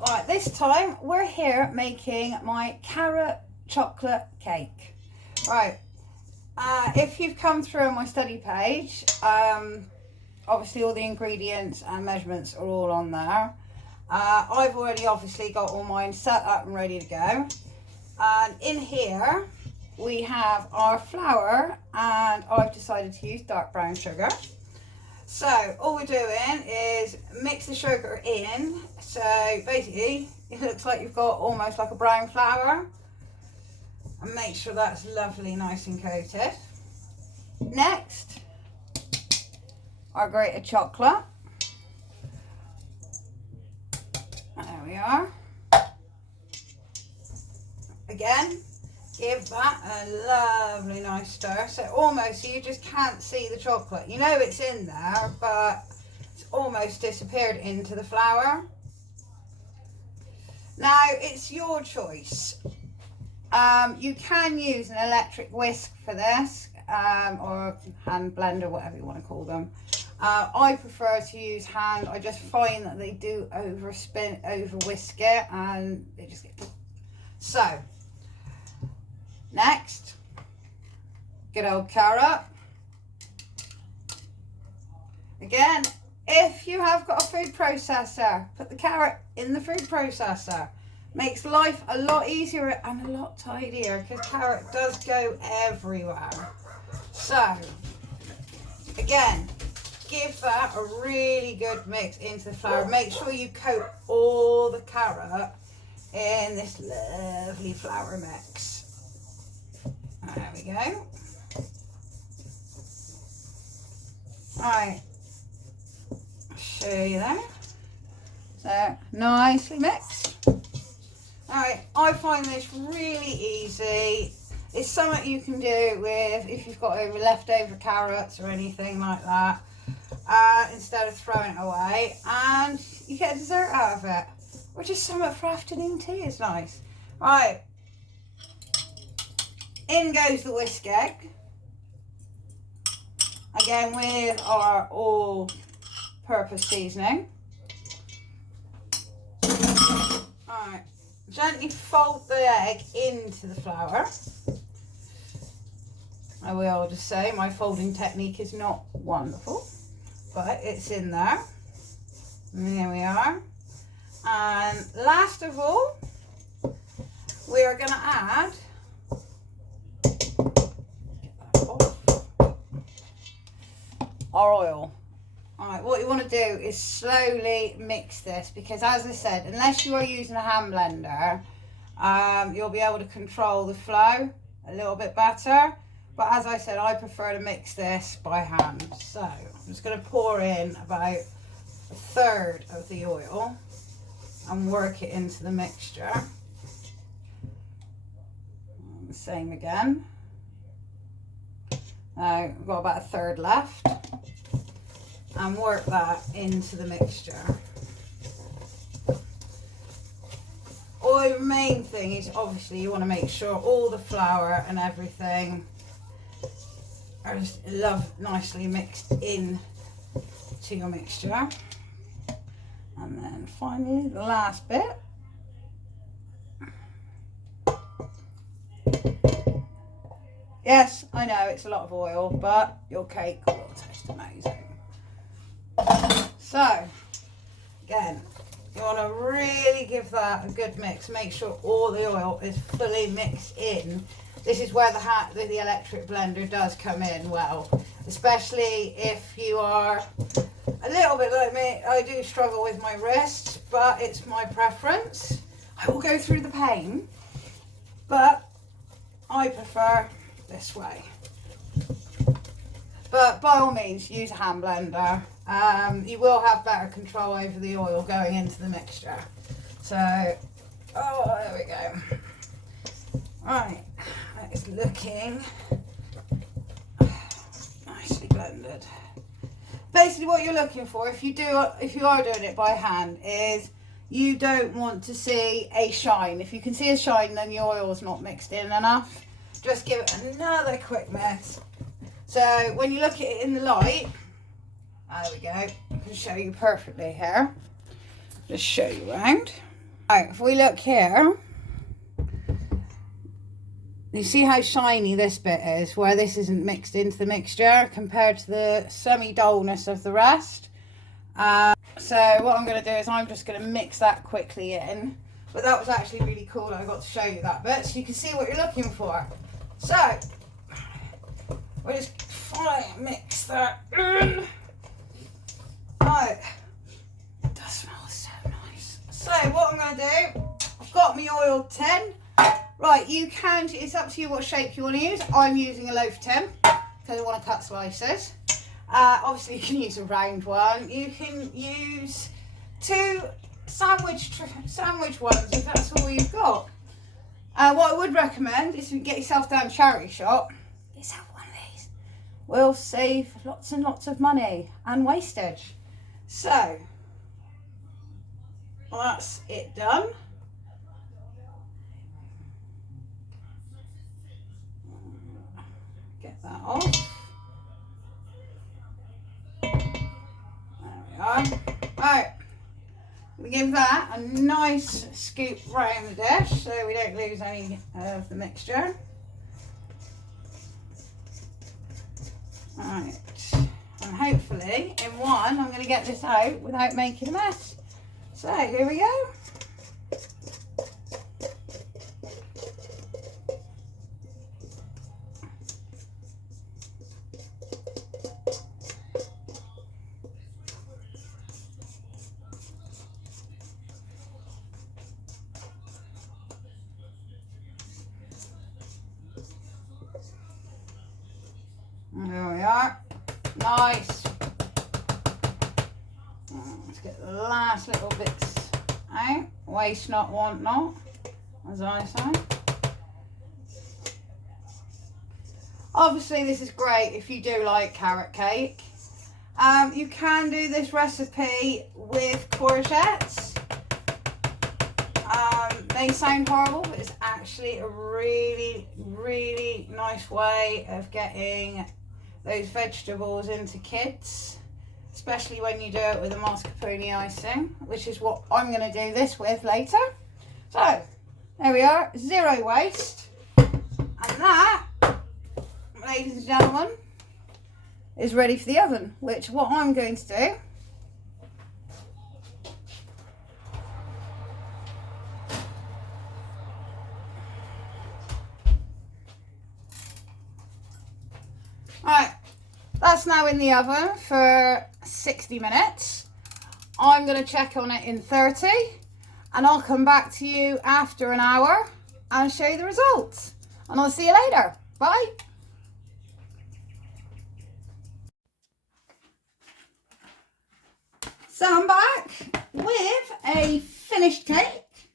Right, this time we're here making my carrot chocolate cake. Right, if you've come through on my study page, obviously all the ingredients and measurements are all on there. I've already obviously got all mine set up and ready to go. And in here we have our flour, and I've decided to use dark brown sugar. So all we're doing is mix the sugar in. So basically it looks like you've got almost like a brown flour, and make sure that's lovely, nice and coated. Next, our grated chocolate. There we are. Again, give that a lovely nice stir. So almost you just can't see the chocolate. You know it's in there, but it's almost disappeared into the flour. Now it's your choice. You can use an electric whisk for this, or hand blender, whatever you want to call them. I prefer to use hand. I just find that they do over whisk it, and they just get... So next, good old carrot. Again, if you have got a food processor, put the carrot in the food processor. Makes life a lot easier and a lot tidier, because carrot does go everywhere. So again, give that a really good mix into the flour. Make sure you coat all the carrot in this lovely flour mix. There we go. Alright, show you there. So nicely mixed. Alright, I find this really easy. It's something you can do with if you've got leftover carrots or anything like that, instead of throwing it away, and you get a dessert out of it, or just something for afternoon tea is nice. Right, in goes the whisk egg, again with our all-purpose seasoning. Alright, gently fold the egg into the flour. I will just say my folding technique is not wonderful, but it's in there. And there we are. And last of all, we are going to add our oil. Alright, what you want to do is slowly mix this, because as I said, unless you are using a hand blender, you'll be able to control the flow a little bit better. But as I said, I prefer to mix this by hand. So I'm just going to pour in about a third of the oil and work it into the mixture. And the same again. Now I've got about a third left, and work that into the mixture. The main thing is obviously you want to make sure all the flour and everything are just nicely mixed in to your mixture. And then finally the last bit. Yes, I know it's a lot of oil, but your cake will taste amazing. So again, you want to really give that a good mix. Make sure all the oil is fully mixed in. This is where the electric blender does come in well, especially if you are a little bit like me. I do struggle with my wrists, but it's my preference. I will go through the pain, but I prefer this way. But by all means, use a hand blender. You will have better control over the oil going into the mixture. So, there we go. Right, that is looking nicely blended. Basically, what you're looking for, if you are doing it by hand, is you don't want to see a shine. If you can see a shine, then your oil's not mixed in enough. Just give it another quick mix. So when you look at it in the light, there we go. I can show you perfectly here. Just show you around. Right, if we look here, you see how shiny this bit is, where this isn't mixed into the mixture compared to the semi-dullness of the rest. So what I'm going to do is I'm just going to mix that quickly in. But that was actually really cool. I got to show you that bit so you can see what you're looking for. So we'll just fine mix that in. Right, it does smell so nice. So what I'm going to do, I've got my oiled tin. Right, you can, it's up to you what shape you want to use. I'm using a loaf tin because I want to cut slices. Obviously you can use a round one. You can use two sandwich ones if that's all you've got. What I would recommend is if you get yourself down to a charity shop, get yourself one of these. Will save lots and lots of money and wastage. So that's it done. Get that off. There we are. Right, we give that a nice scoop round the dish so we don't lose any of the mixture. Right, and hopefully in one I'm going to get this out without making a mess. So here we go. There we are. Nice. Let's get the last little bits out. Waste not, want not, as I say. Obviously this is great if you do like carrot cake. You can do this recipe with courgettes. They sound horrible, but it's actually a really, really nice way of getting those vegetables into kids, especially when you do it with a mascarpone icing, which is what I'm going to do this with later. So there we are, zero waste. And that, ladies and gentlemen, is ready for the oven, which what I'm going to do Right, that's now in the oven for 60 minutes. I'm going to check on it in 30 and I'll come back to you after an hour and show you the results. And I'll see you later. Bye. So I'm back with a finished cake.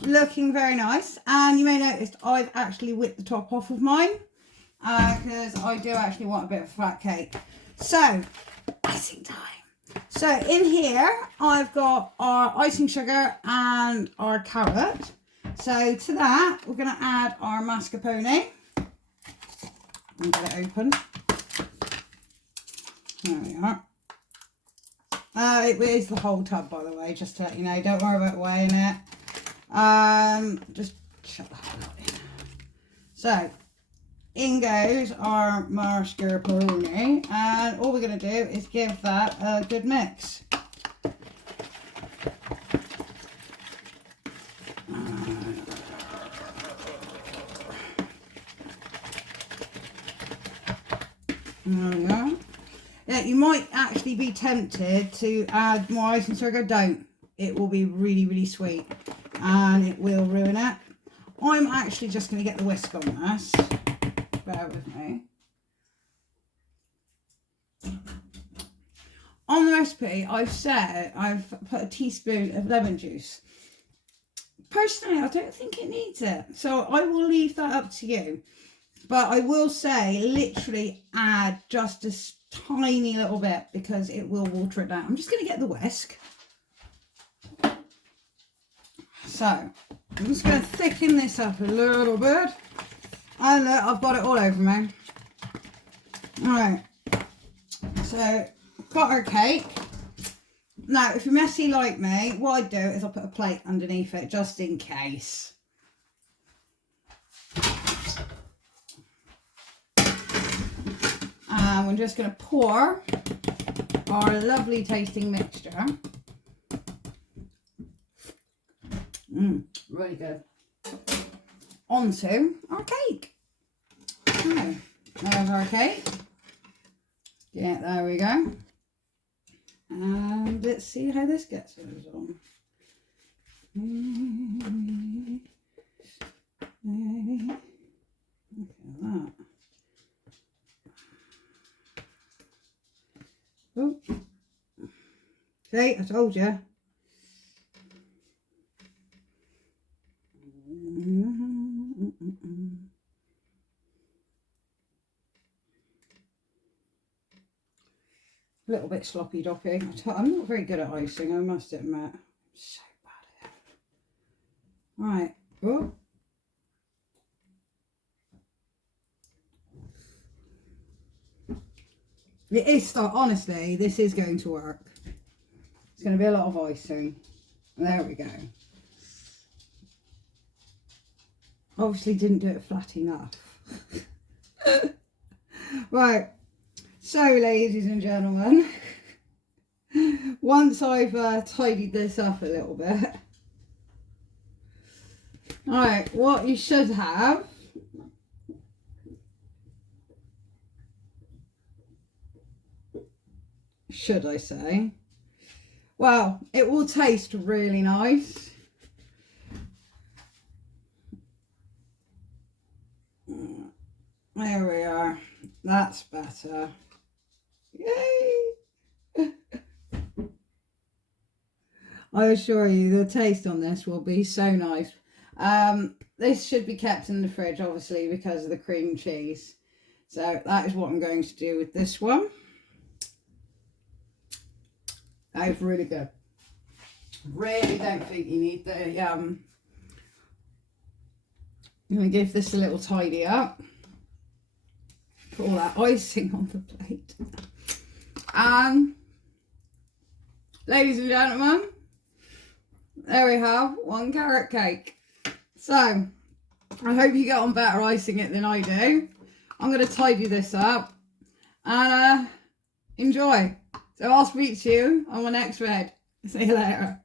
Looking very nice. And you may notice I've actually whipped the top off of mine. Because I do actually want a bit of a flat cake. So, icing time. So in here, I've got our icing sugar and our carrot. So to that, we're going to add our mascarpone. And get it open. There we are. It is the whole tub, by the way, just to let you know. Don't worry about weighing it. Just shut the hell up in. So, in goes our mascarpone, and all we're going to do is give that a good mix. There we go. Yeah, you might actually be tempted to add more icing sugar. Don't. It will be really, really sweet, and it will ruin it. I'm actually just going to get the whisk on this. Bear with me. On the recipe, I've put a teaspoon of lemon juice. Personally, I don't think it needs it, so I will leave that up to you. But I will say, literally add just a tiny little bit because it will water it down. I'm just going to get the whisk. So, I'm just going to thicken this up a little bit. And look, I've got it all over me. Alright, so got our cake. Now, if you're messy like me, what I do is I put a plate underneath it just in case. And we're just going to pour our lovely tasting mixture. Really good. Onto our cake. So, there's our cake. Yeah, there we go. And let's see how this gets us on. Look at that. Oh. See, I told you. A little bit sloppy doppy. I'm not very good at icing, I must admit. I'm so bad at it. Right. Oh. It is, honestly, this is going to work. It's going to be a lot of icing. There we go. Obviously didn't do it flat enough. Right. So, ladies and gentlemen, once I've tidied this up a little bit, alright, what you should have should I say, well, it will taste really nice. There we are. That's better. Yay! I assure you the taste on this will be so nice. This should be kept in the fridge, obviously, because of the cream cheese. So that is what I'm going to do with this one. That is really good. Really don't think you need the I'm going to give this a little tidy up. Put all that icing on the plate. And ladies and gentlemen, there we have one carrot cake. So I hope you get on better icing it than I do. I'm going to tidy this up and enjoy. So I'll speak to you on my next vid. See you later.